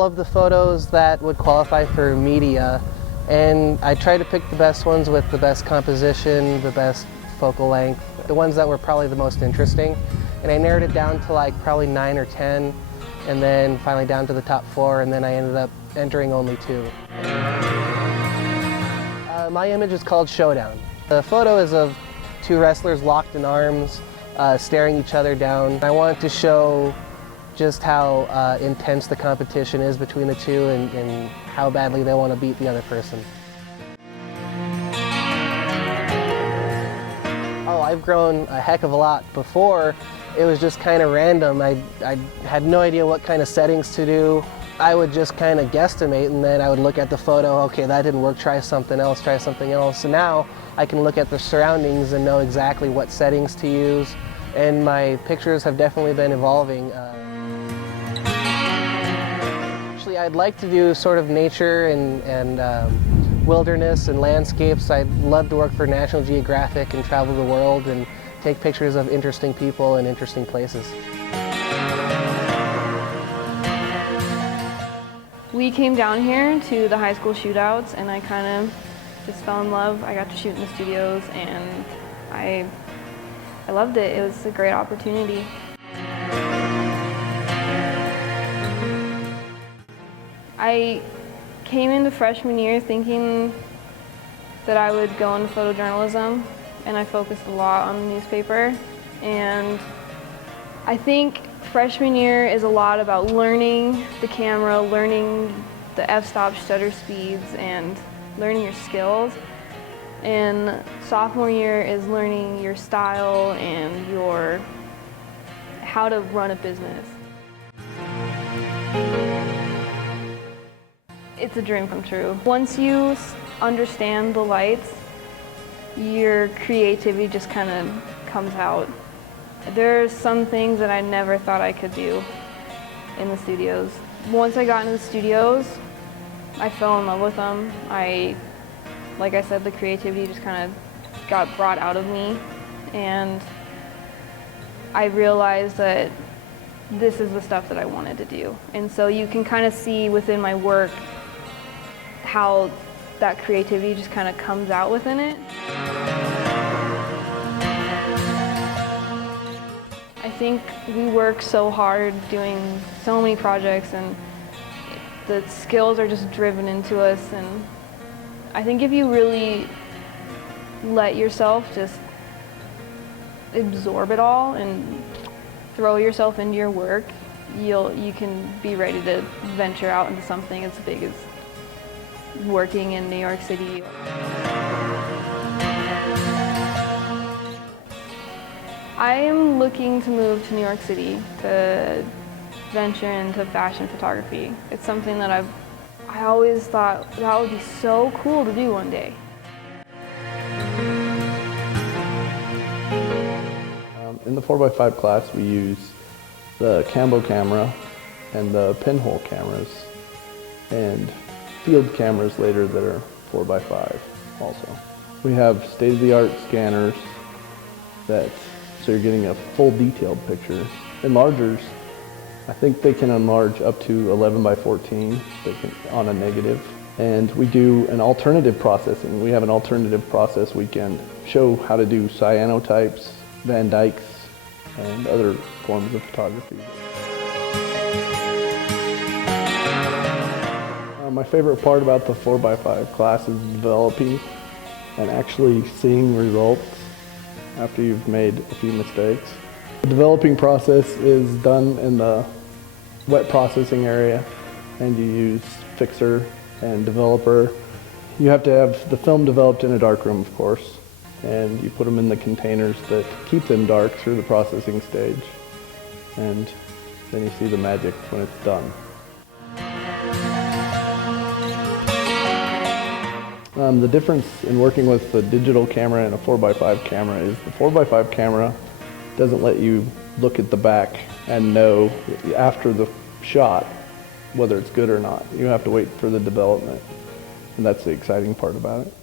all of the photos that would qualify for media, and I tried to pick the best ones with the best composition, the best focal length, the ones that were probably the most interesting. And I narrowed it down to like probably 9 or 10, and then finally down to the top 4, and then I ended up entering only 2. My image is called Showdown. The photo is of 2 wrestlers locked in arms, staring each other down. I wanted to show just how intense the competition is between the 2 and how badly they want to beat the other person. Oh, I've grown a heck of a lot. Before, it was just kind of random. I had no idea what kind of settings to do. I would just kind of guesstimate, and then I would look at the photo, okay, that didn't work, try something else, try something else. And now I can look at the surroundings and know exactly what settings to use, and my pictures have definitely been evolving. Actually, I'd like to do sort of nature and wilderness and landscapes. I'd love to work for National Geographic and travel the world and take pictures of interesting people and interesting places. We came down here to the high school shootouts, and I kind of just fell in love. I got to shoot in the studios, and I loved it. It was a great opportunity. I came into freshman year thinking that I would go into photojournalism, and I focused a lot on the newspaper. And I think freshman year is a lot about learning the camera, learning the f-stop shutter speeds, and learning your skills. And sophomore year is learning your style and how to run a business. It's a dream come true. Once you understand the lights, your creativity just kind of comes out. There's some things that I never thought I could do in the studios. Once I got into the studios, I fell in love with them. Like I said, the creativity just kind of got brought out of me, and I realized that this is the stuff that I wanted to do. And so you can kind of see within my work how that creativity just kind of comes out within it. I think we work so hard doing so many projects, and the skills are just driven into us. And I think if you really let yourself just absorb it all and throw yourself into your work, you can be ready to venture out into something as big as working in New York City. I am looking to move to New York City to venture into fashion photography. It's something that I always thought that would be so cool to do one day. In the 4x5 class, we use the Cambo camera and the pinhole cameras, and field cameras later that are 4x5 also. We have state-of-the-art scanners so you're getting a full detailed picture. Enlargers, I think they can enlarge up to 11x14 on a negative. And we do an alternative processing. We have an alternative process weekend. Show how to do cyanotypes, Van Dykes, and other forms of photography. My favorite part about the 4x5 class is developing and actually seeing results after you've made a few mistakes. The developing process is done in the wet processing area, and you use fixer and developer. You have to have the film developed in a darkroom, of course, and you put them in the containers that keep them dark through the processing stage, and then you see the magic when it's done. The difference in working with a digital camera and a 4x5 camera is the 4x5 camera doesn't let you look at the back and know after the shot whether it's good or not. You have to wait for the development, and that's the exciting part about it.